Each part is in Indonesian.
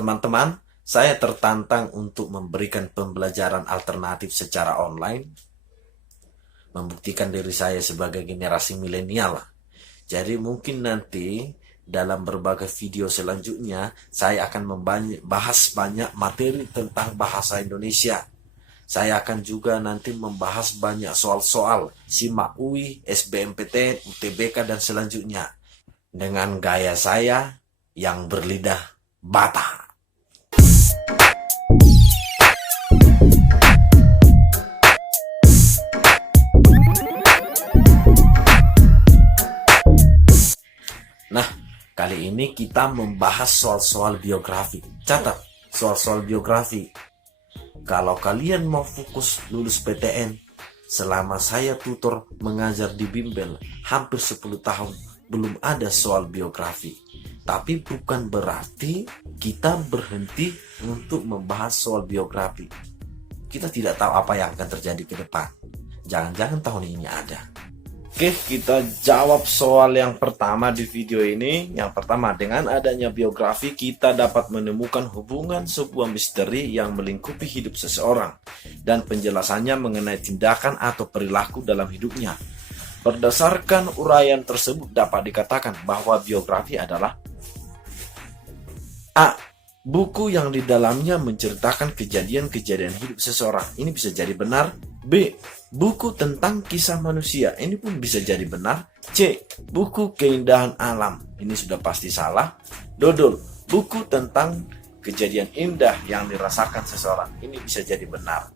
Teman-teman, saya tertantang untuk memberikan pembelajaran alternatif secara online, membuktikan diri saya sebagai generasi milenial. Jadi mungkin nanti dalam berbagai video selanjutnya, saya akan membahas banyak materi tentang bahasa Indonesia. Saya akan juga nanti membahas banyak soal-soal SIMAK UI, SBMPTN, UTBK, dan selanjutnya. Dengan gaya saya yang berlidah Batak. Nah, kali ini kita membahas soal-soal biografi. Catat, soal-soal biografi. Kalau kalian mau fokus lulus PTN, selama saya tutor mengajar di bimbel hampir 10 tahun, belum ada soal biografi. Tapi bukan berarti kita berhenti untuk membahas soal biografi. Kita tidak tahu apa yang akan terjadi ke depan. Jangan-jangan tahun ini ada. Oke, kita jawab soal yang pertama di video ini. Yang pertama, dengan adanya biografi, kita dapat menemukan hubungan sebuah misteri yang melingkupi hidup seseorang dan penjelasannya mengenai tindakan atau perilaku dalam hidupnya. Berdasarkan uraian tersebut dapat dikatakan bahwa biografi adalah A. Buku yang di dalamnya menceritakan kejadian-kejadian hidup seseorang. Ini bisa jadi benar. B. Buku tentang kisah manusia. Ini pun bisa jadi benar. C. Buku keindahan alam. Ini sudah pasti salah. Dodol. Buku tentang kejadian indah yang dirasakan seseorang. Ini bisa jadi benar.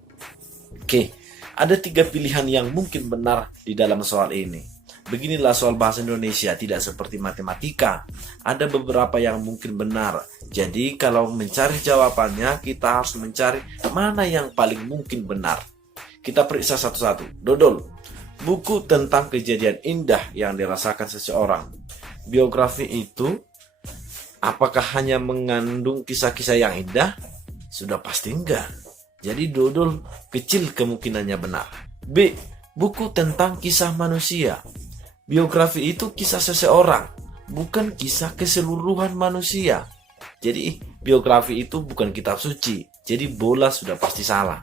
Oke. Ada 3 pilihan yang mungkin benar di dalam soal ini. Beginilah soal bahasa Indonesia, tidak seperti matematika. Ada beberapa yang mungkin benar. Jadi kalau mencari jawabannya, kita harus mencari mana yang paling mungkin benar. Kita periksa satu-satu. Dodol. Buku tentang kejadian indah yang dirasakan seseorang. Biografi itu apakah hanya mengandung kisah-kisah yang indah? Sudah pasti enggak. Jadi dodol kecil kemungkinannya benar. B. Buku tentang kisah manusia. Biografi itu kisah seseorang, bukan kisah keseluruhan manusia. Jadi biografi itu bukan kitab suci. Jadi bola sudah pasti salah.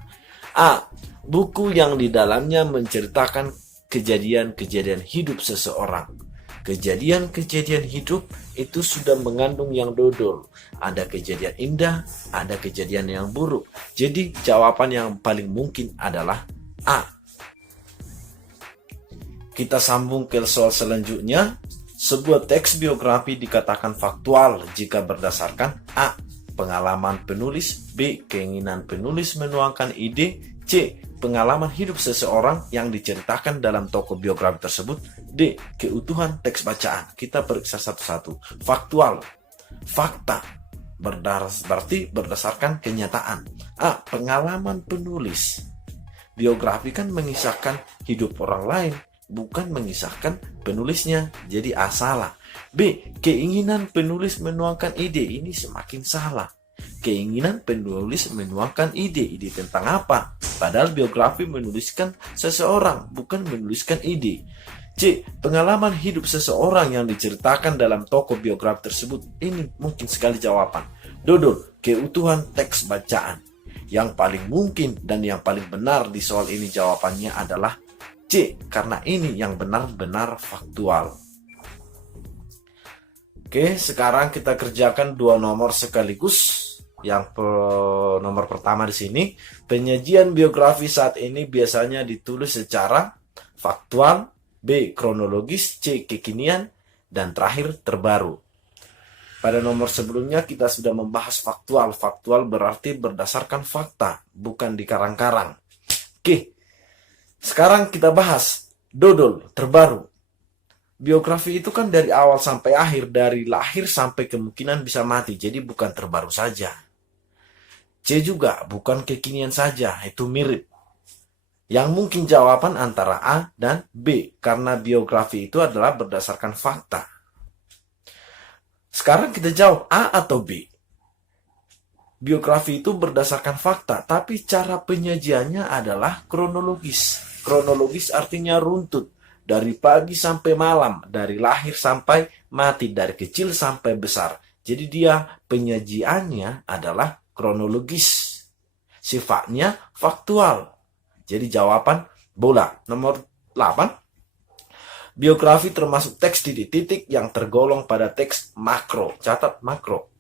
A. Buku yang di dalamnya menceritakan kejadian-kejadian hidup seseorang. Kejadian-kejadian hidup itu sudah mengandung yang dodol. Ada kejadian indah, ada kejadian yang buruk. Jadi jawaban yang paling mungkin adalah A. Kita sambung ke soal selanjutnya. Sebuah teks biografi dikatakan faktual jika berdasarkan A. Pengalaman penulis. B. Keinginan penulis menuangkan ide. C. Pengalaman hidup seseorang yang diceritakan dalam tokoh biografi tersebut. D. Keutuhan teks bacaan. Kita periksa satu-satu. Faktual, fakta, berarti berdasarkan kenyataan. A. Pengalaman penulis. Biografi kan mengisahkan hidup orang lain, bukan mengisahkan penulisnya. Jadi A salah. B. Keinginan penulis menuangkan ide. Ini semakin salah. Keinginan penulis menuangkan ide. Ide tentang apa? Padahal biografi menuliskan seseorang, bukan menuliskan ide. C. Pengalaman hidup seseorang yang diceritakan dalam tokoh biografi tersebut. Ini mungkin sekali jawaban. Dodol. Keutuhan teks bacaan. Yang paling mungkin dan yang paling benar di soal ini jawabannya adalah C, karena ini yang benar-benar faktual. Oke, sekarang kita kerjakan 2 nomor sekaligus. Yang nomor pertama di sini, penyajian biografi saat ini biasanya ditulis secara faktual, B, kronologis, C, kekinian, dan terakhir terbaru. Pada nomor sebelumnya kita sudah membahas faktual. Faktual berarti berdasarkan fakta, bukan dikarang-karang. Oke. Sekarang kita bahas dodol terbaru. Biografi itu kan dari awal sampai akhir, dari lahir sampai kemungkinan bisa mati. Jadi bukan terbaru saja. C juga bukan kekinian saja, itu mirip. Yang mungkin jawaban antara A dan B, karena biografi itu adalah berdasarkan fakta. Sekarang kita jawab A atau B. Biografi itu berdasarkan fakta, tapi cara penyajiannya adalah kronologis. Kronologis artinya runtut. Dari pagi sampai malam, dari lahir sampai mati, dari kecil sampai besar. Jadi dia penyajiannya adalah kronologis. Sifatnya faktual. Jadi jawaban bola. Nomor 8. Biografi termasuk teks titik-titik yang tergolong pada teks makro. Catat makro.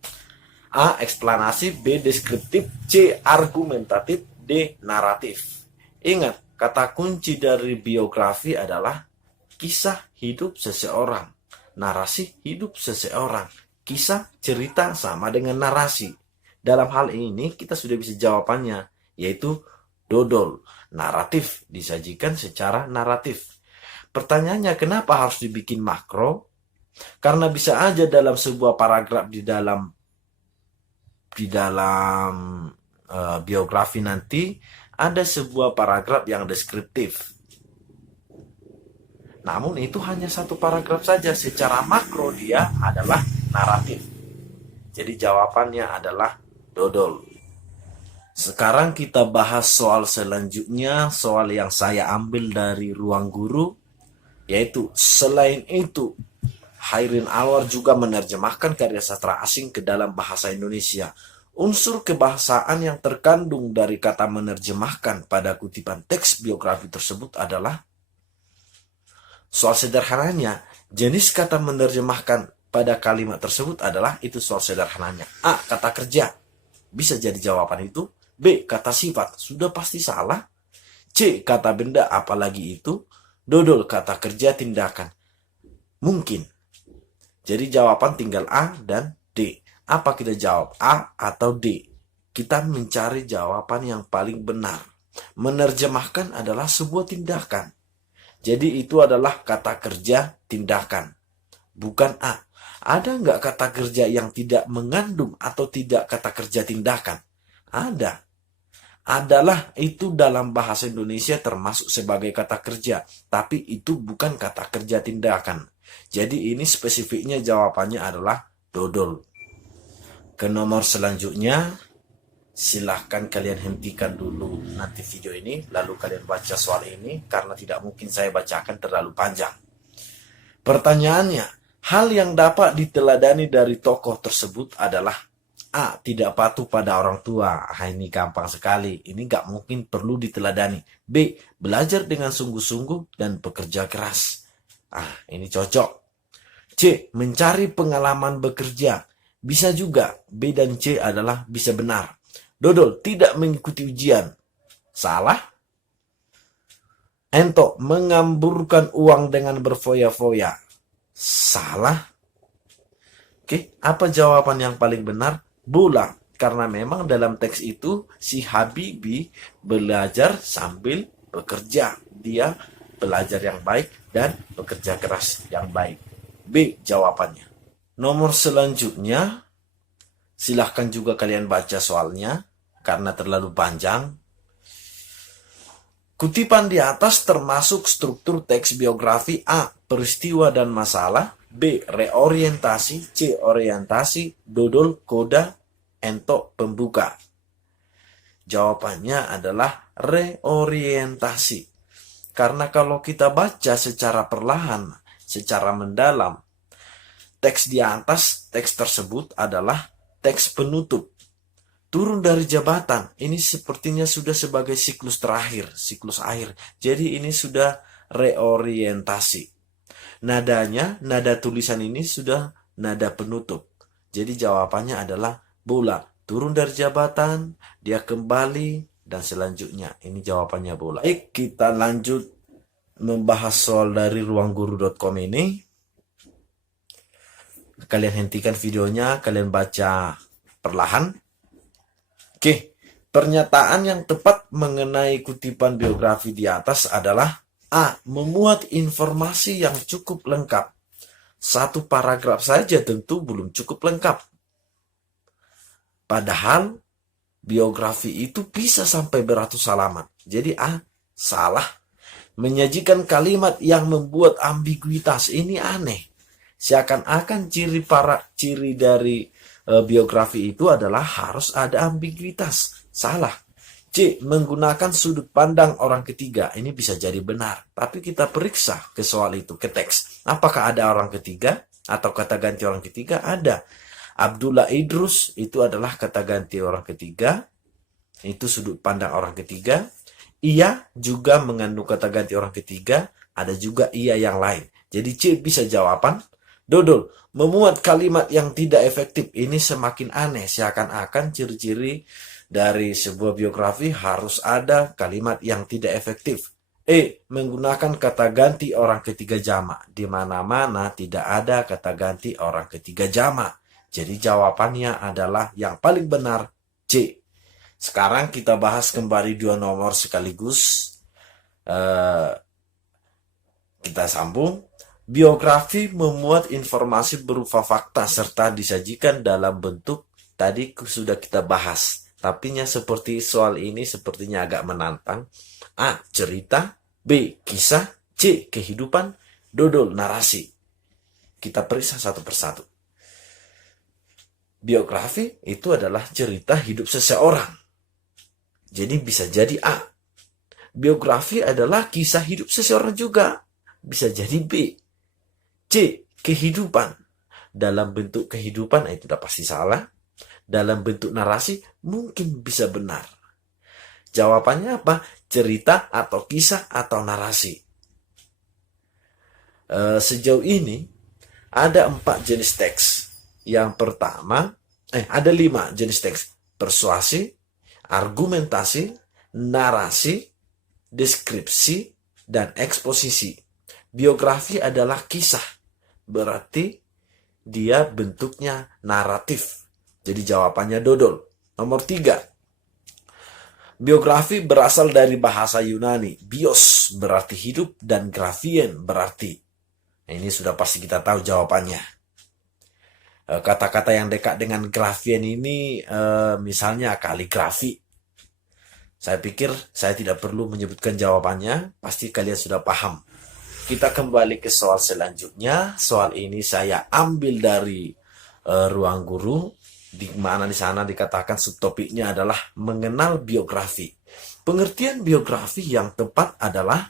A. Eksplanasi. B. Deskriptif. C. Argumentatif. D. Naratif. Ingat, kata kunci dari biografi adalah kisah hidup seseorang. Narasi hidup seseorang. Kisah, cerita sama dengan narasi. Dalam hal ini kita sudah bisa jawabannya, yaitu dodol. Naratif disajikan secara naratif. Pertanyaannya, kenapa harus dibikin makro? Karena bisa aja dalam sebuah paragraf di dalam biografi nanti ada sebuah paragraf yang deskriptif. Namun itu hanya satu paragraf saja. Secara makro dia adalah naratif. Jadi jawabannya adalah dodol. Sekarang kita bahas soal selanjutnya, soal yang saya ambil dari Ruang Guru, yaitu selain itu Hairin Anwar juga menerjemahkan karya sastra asing ke dalam bahasa Indonesia. Unsur kebahasaan yang terkandung dari kata menerjemahkan pada kutipan teks biografi tersebut adalah, soal sederhananya, jenis kata menerjemahkan pada kalimat tersebut adalah, itu soal sederhananya. A. Kata kerja. Bisa jadi jawaban itu. B. Kata sifat. Sudah pasti salah. C. Kata benda, apalagi itu. Dodol, kata kerja, tindakan. Mungkin. Jadi jawaban tinggal A dan D. Apa kita jawab? A atau D? Kita mencari jawaban yang paling benar. Menerjemahkan adalah sebuah tindakan. Jadi itu adalah kata kerja, tindakan. Bukan A. Ada nggak kata kerja yang tidak mengandung atau tidak kata kerja tindakan? Ada. Adalah itu dalam bahasa Indonesia termasuk sebagai kata kerja. Tapi itu bukan kata kerja tindakan. Jadi ini spesifiknya jawabannya adalah dodol. Ke nomor selanjutnya, silahkan kalian hentikan dulu nanti video ini, lalu kalian baca soal ini, karena tidak mungkin saya bacakan terlalu panjang. Pertanyaannya, hal yang dapat diteladani dari tokoh tersebut adalah A. Tidak patuh pada orang tua. Ini gampang sekali. Ini nggak mungkin perlu diteladani. B. Belajar dengan sungguh-sungguh dan bekerja keras. Ini cocok. C. Mencari pengalaman bekerja. Bisa juga. B dan C adalah bisa benar. Dodol. Tidak mengikuti ujian. Salah. Ento. Mengamburkan uang dengan berfoya-foya. Salah. Oke. Apa jawaban yang paling benar? Bola. Karena memang dalam teks itu si Habibie belajar sambil bekerja. Dia belajar yang baik dan bekerja keras yang baik. B jawabannya. Nomor selanjutnya, silahkan juga kalian baca soalnya karena terlalu panjang. Kutipan di atas termasuk struktur teks biografi. A. Peristiwa dan masalah. B. Reorientasi. C. Orientasi. Dodol, koda. Ento, pembuka. Jawabannya adalah reorientasi. Karena kalau kita baca secara perlahan, secara mendalam, teks di atas, teks tersebut adalah teks penutup. Turun dari jabatan, ini sepertinya sudah sebagai siklus terakhir, siklus akhir. Jadi ini sudah reorientasi. Nadanya, nada tulisan ini sudah nada penutup. Jadi jawabannya adalah bola. Turun dari jabatan, dia kembali, dan selanjutnya. Ini jawabannya bola. Baik, kita lanjut membahas soal dari ruangguru.com ini. Kalian hentikan videonya, kalian baca perlahan. Oke, pernyataan yang tepat mengenai kutipan biografi di atas adalah A. Memuat informasi yang cukup lengkap. Satu paragraf saja tentu belum cukup lengkap. Padahal biografi itu bisa sampai beratus halaman. Jadi A. Salah. Menyajikan kalimat yang membuat ambiguitas. Ini aneh. Seakan-akan ciri dari biografi itu adalah harus ada ambiguitas. Salah. C. Menggunakan sudut pandang orang ketiga. Ini bisa jadi benar. Tapi kita periksa ke soal itu, ke teks. Apakah ada orang ketiga? Atau kata ganti orang ketiga? Ada. Abdullah Idrus itu adalah kata ganti orang ketiga. Itu sudut pandang orang ketiga. Ia juga mengandung kata ganti orang ketiga. Ada juga ia yang lain. Jadi C bisa jawaban. Dodol, memuat kalimat yang tidak efektif. Ini semakin aneh. Seakan-akan ciri-ciri dari sebuah biografi harus ada kalimat yang tidak efektif. Menggunakan kata ganti orang ketiga jamak. Di mana-mana tidak ada kata ganti orang ketiga jamak. Jadi jawabannya adalah yang paling benar C. Sekarang kita bahas kembali dua nomor sekaligus. Kita sambung. Biografi memuat informasi berupa fakta serta disajikan dalam bentuk tadi sudah kita bahas. Tapinya seperti soal ini sepertinya agak menantang. A. Cerita. B. Kisah. C. Kehidupan. Dodol. Narasi. Kita periksa satu persatu. Biografi itu adalah cerita hidup seseorang. Jadi bisa jadi A. Biografi adalah kisah hidup seseorang juga. Bisa jadi B. C. Kehidupan. Dalam bentuk kehidupan itu sudah pasti salah. Dalam bentuk narasi mungkin bisa benar. Jawabannya apa? Cerita atau kisah atau narasi. Sejauh ini ada 4 jenis teks. Yang pertama, ada 5 jenis teks. Persuasi, argumentasi, narasi, deskripsi, dan eksposisi. Biografi adalah kisah. Berarti dia bentuknya naratif. Jadi jawabannya dodol. Nomor 3. Biografi berasal dari bahasa Yunani. Bios berarti hidup dan grafien berarti. Ini sudah pasti kita tahu jawabannya. Kata-kata yang dekat dengan grafien ini misalnya kaligrafi. Saya pikir saya tidak perlu menyebutkan jawabannya. Pasti kalian sudah paham. Kita kembali ke soal selanjutnya. Soal ini saya ambil dari Ruang Guru, di mana di sana dikatakan subtopiknya adalah mengenal biografi. Pengertian biografi yang tepat adalah,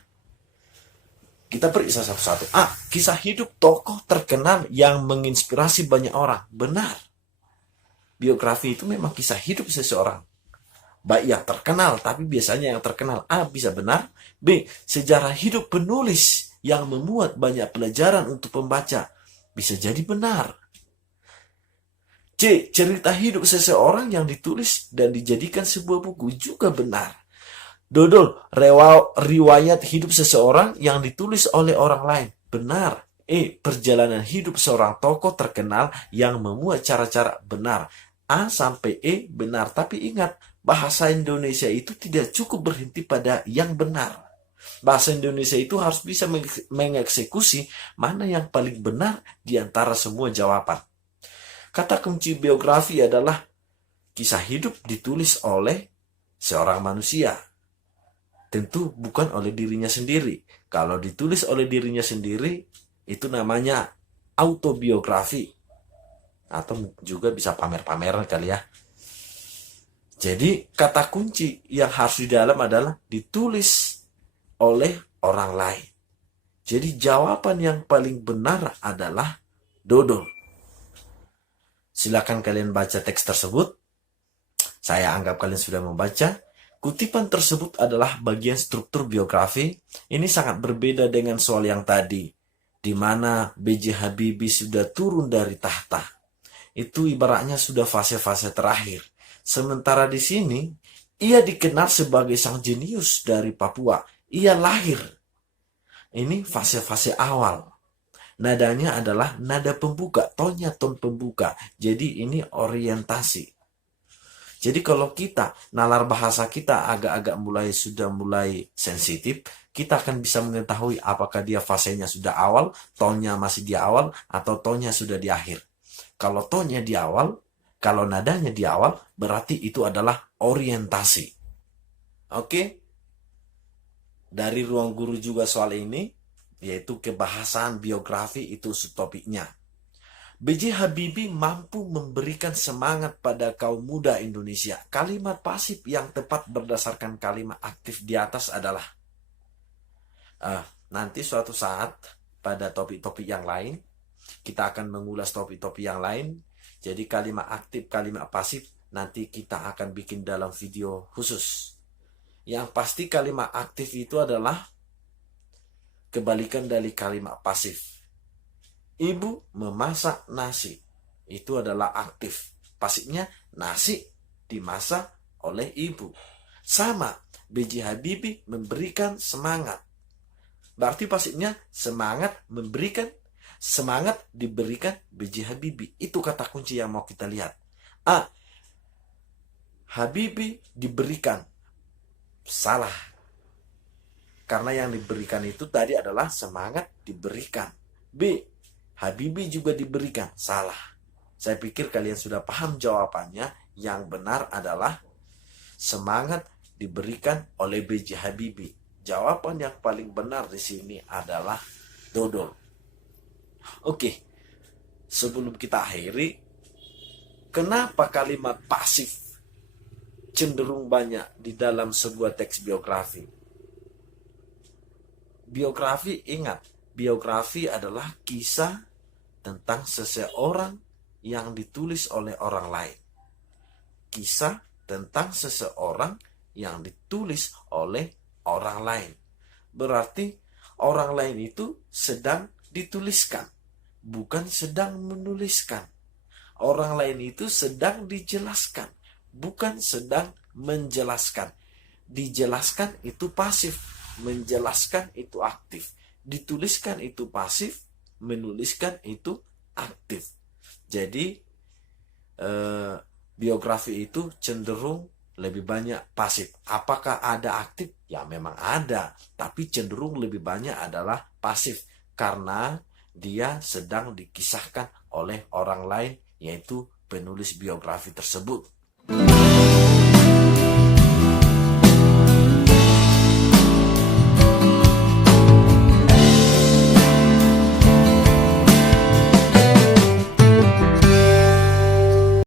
kita periksa satu-satu. A. Kisah hidup tokoh terkenal yang menginspirasi banyak orang. Benar. Biografi itu memang kisah hidup seseorang. Baik yang terkenal, tapi biasanya yang terkenal. A. Bisa benar. B. Sejarah hidup penulis yang memuat banyak pelajaran untuk pembaca. Bisa jadi benar. C. Cerita hidup seseorang yang ditulis dan dijadikan sebuah buku. Juga benar. Dodol, riwayat hidup seseorang yang ditulis oleh orang lain. Benar. Perjalanan hidup seorang tokoh terkenal yang memuat cara-cara. Benar. A sampai E benar. Tapi ingat, bahasa Indonesia itu tidak cukup berhenti pada yang benar. Bahasa Indonesia itu harus bisa mengeksekusi mana yang paling benar di antara semua jawaban. Kata kunci biografi adalah kisah hidup ditulis oleh seorang manusia. Tentu bukan oleh dirinya sendiri. Kalau ditulis oleh dirinya sendiri, itu namanya autobiografi. Atau juga bisa pamer-pameran kali ya. Jadi kata kunci yang harus di dalam adalah ditulis oleh orang lain. Jadi jawaban yang paling benar adalah dodol. Silakan kalian baca teks tersebut. Saya anggap kalian sudah membaca. Kutipan tersebut adalah bagian struktur biografi. Ini sangat berbeda dengan soal yang tadi, di mana B.J. Habibie sudah turun dari tahta. Itu ibaratnya sudah fase-fase terakhir. Sementara di sini, ia dikenal sebagai sang jenius dari Papua. Ia lahir. Ini fase-fase awal. Nadanya adalah nada pembuka, tonnya ton pembuka. Jadi ini orientasi. Jadi kalau kita, nalar bahasa kita agak-agak sudah mulai sensitif, kita akan bisa mengetahui apakah dia fasenya sudah awal, tonnya masih di awal, atau tonnya sudah di akhir. Kalau tonnya di awal, kalau nadanya di awal, berarti itu adalah orientasi. Oke? Dari Ruang Guru juga soal ini, yaitu kebahasan biografi itu subtopiknya. B.J. Habibie mampu memberikan semangat pada kaum muda Indonesia. Kalimat pasif yang tepat berdasarkan kalimat aktif di atas adalah, nanti suatu saat pada topik-topik yang lain, kita akan mengulas topik-topik yang lain. Jadi kalimat aktif, kalimat pasif nanti kita akan bikin dalam video khusus. Yang pasti kalimat aktif itu adalah kebalikan dari kalimat pasif. Ibu memasak nasi. Itu adalah aktif. Pasifnya nasi dimasak oleh ibu. Sama, B.J. Habibie memberikan semangat. Berarti pasifnya semangat memberikan, semangat diberikan B.J. Habibie. Itu kata kunci yang mau kita lihat. A. Habibie diberikan. Salah. Karena yang diberikan itu tadi adalah semangat diberikan. B. Habibie juga diberikan. Salah. Saya pikir kalian sudah paham jawabannya. Yang benar adalah semangat diberikan oleh B.J. Habibie. Jawaban yang paling benar di sini adalah dodol. Oke, sebelum kita akhiri, kenapa kalimat pasif cenderung banyak di dalam sebuah teks biografi? Biografi, ingat, biografi adalah kisah tentang seseorang yang ditulis oleh orang lain. Kisah tentang seseorang yang ditulis oleh orang lain. Berarti orang lain itu sedang dituliskan, bukan sedang menuliskan. Orang lain itu sedang dijelaskan, bukan sedang menjelaskan. Dijelaskan itu pasif, menjelaskan itu aktif. Dituliskan itu pasif, menuliskan itu aktif. Jadi biografi itu cenderung lebih banyak pasif. Apakah ada aktif? Ya memang ada, tapi cenderung lebih banyak adalah pasif karena dia sedang dikisahkan oleh orang lain, yaitu penulis biografi tersebut.